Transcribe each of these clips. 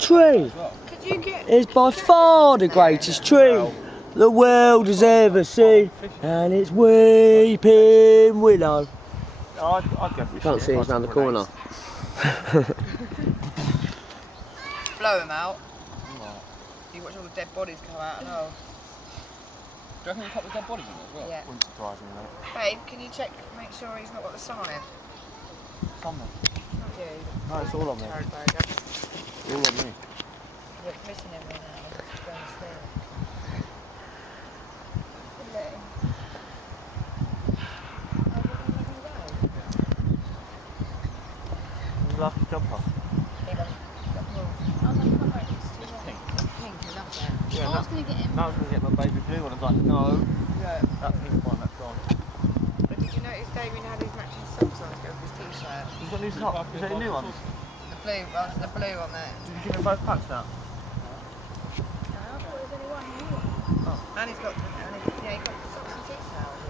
Tree is by far the greatest tree the world has ever seen, and it's weeping willow. You can't see us round the corner. Blow them out. You watch all the dead bodies come out and all. Do you reckon there's a couple of dead bodies in there as well? Yeah. Wouldn't surprise me, mate. Babe, can you check, make sure he's not got the sign? It's on there. Not you. No, it's all on there. It's all on me. Yeah, it's missing every now. It's going to sleep. You like his jumper? It's pink. It's pink, he loves it. Yeah, I was going to get him. I was going to get my baby blue one. I was like, no. Yeah. That pink one, that's gone. But did you notice Damien had his matching socks on with his t-shirt? He's got new socks. Is that a new one? The blue on there. Did you give him both packs now? No, I thought there was only one new one. Oh. And he's got, he got socks and tea-towels.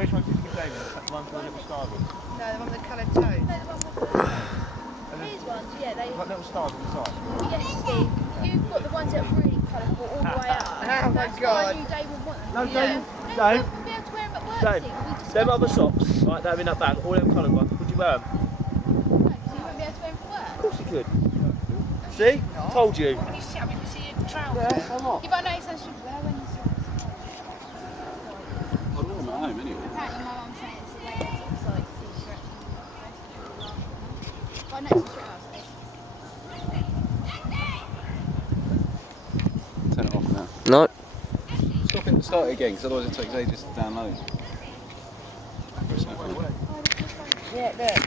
Which one did you give Damien? The one with the little stars on? No, the one with the coloured toes. No, the one with his ones, yeah, they... You've got little stars on the side? Yes, Steve. You've got the ones that are really colourful all the way up. Oh my That's God. why I knew Dave would want them. No, Yeah. Dave. No, you won't be able to wear them at work, Dave. Steve. We discussed Them other that. socks, right, they're in that bag, all them coloured ones. Would you wear them? No, because you won't be able to wear them for work. Of course you could. See? Told you. When you sit up, you can see your trousers. Yeah, so what? Yeah, but I noticed I should wear when the socks. I'd wear them at home anyway. Apparently my mum saying it's the way their socks are, like, see if you're actually in the dress and it will last longer. But I noticed straight out, so... Turn it off now. No. Stop it and start it again, because otherwise it takes ages to download. Press that one. Yeah, look.